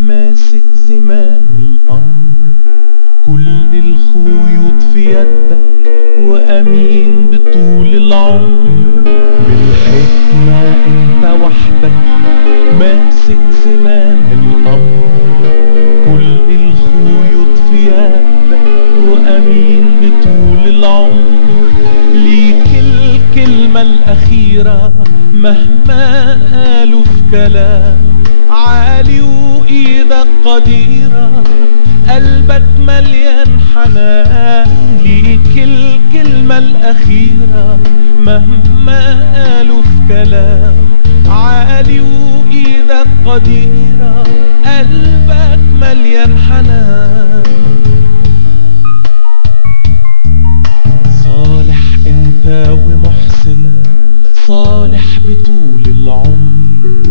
ماسك زمام الأمر، كل الخيوط في يدك وأمين بطول العمر. بالحكمة انت وحدك ماسك زمام الأمر، كل الخيوط في يدك وأمين بطول العمر. ليك الكلمة الأخيرة مهما قالوا في كلام عالي، وإيدك قديرة قلبك مليان حنان. ليك الكلمة الأخيرة مهما قالوا في كلام عالي، وإيدك قديرة قلبك مليان حنان. صالح انت ومحسن، صالح بطول العمر،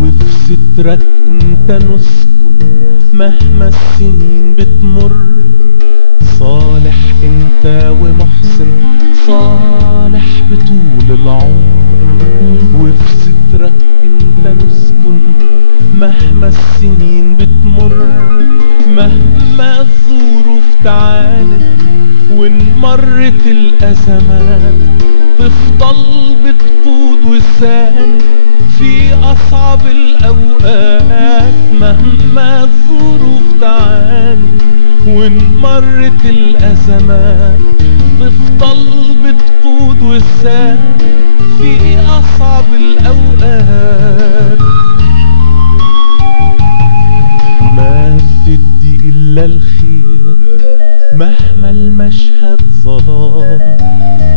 وفي سترك انت نسكن مهما السنين بتمر. صالح انت ومحسن، صالح بطول العمر، وفي سترك انت نسكن مهما السنين بتمر. مهما الظروف تعاند وان مرت الازمات، تفضل بتقود وساند في اصعب الاوقات. مهما الظروف تعاند وان مرت الازمات، تفضل بتقود وساند في اصعب الاوقات. ما بتدي الا الخير مهما المشهد ظلام،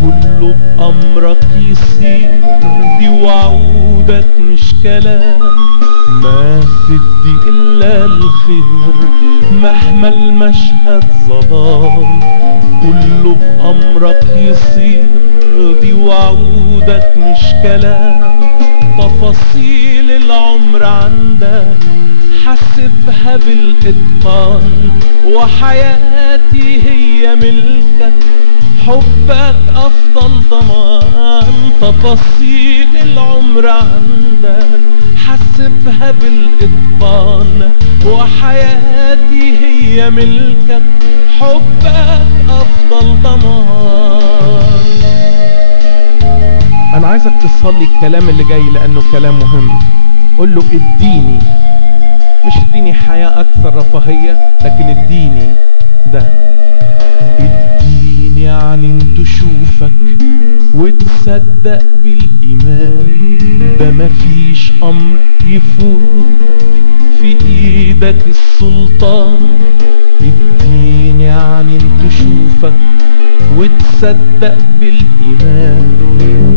كله بأمرك يصير، دي وعودك مش كلام. ما بتدي إلا الخير مهما المشهد ظلام، كله بأمرك يصير، دي وعودك مش كلام. تفاصيل العمر عندك حسبها بالإتقان، وحياتي هي ملكك، حبك أفضل ضمان. تفاصيل العمر عندك حسبها بالإتقان، وحياتي هي ملكك، حبك أفضل ضمان. أنا عايزك تصلي الكلام اللي جاي لأنه كلام مهم. قول له اديني، مش اديني حياة أكثر رفاهية، لكن اديني ده. اديني يعني تشوفك وتصدق بالإيمان، ده مفيش أمر يفوتك، في إيدك السلطان. اديني يعني تشوفك وتصدق بالإيمان،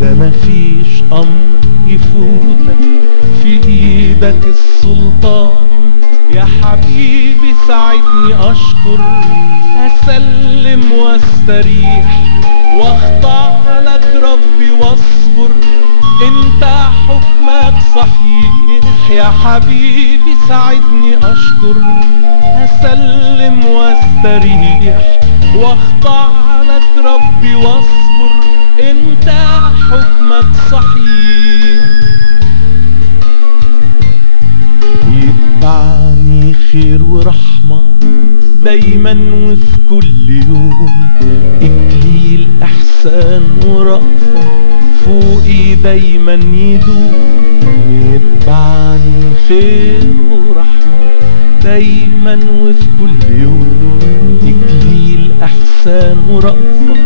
ده مفيش أمر يفوتك، في إيدك السلطان. يا حبيبي ساعدني أشكر، أسلم واستريح واخضع لك ربي واصبر، انت حكمك صحيح. يا حبيبي ساعدني أشكر، أسلم واستريح واخضع لك ربي واصبر، انت حكمك صحيح. يتبعني خير ورحمة دايما وفي كل يوم، إكليل إحسان ورأفة فوقي دايما يدوم. يتبعني خير ورحمة دايما وفي كل يوم، إكليل إحسان ورأفة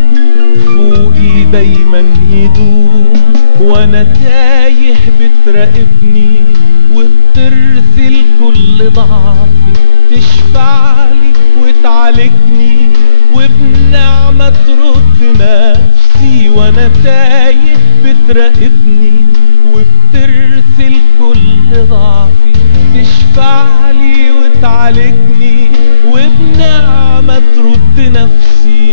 فوقي دايما يدوم. وأنا تايه بتراقبني وبترسل كل ضعفي، تشفعلي وتعالجني وبنعمة ترد نفسي. وانا تايه بتراقبني وبترسل كل ضعفي، تشفعلي وتعالجني وبنعمة ترد نفسي.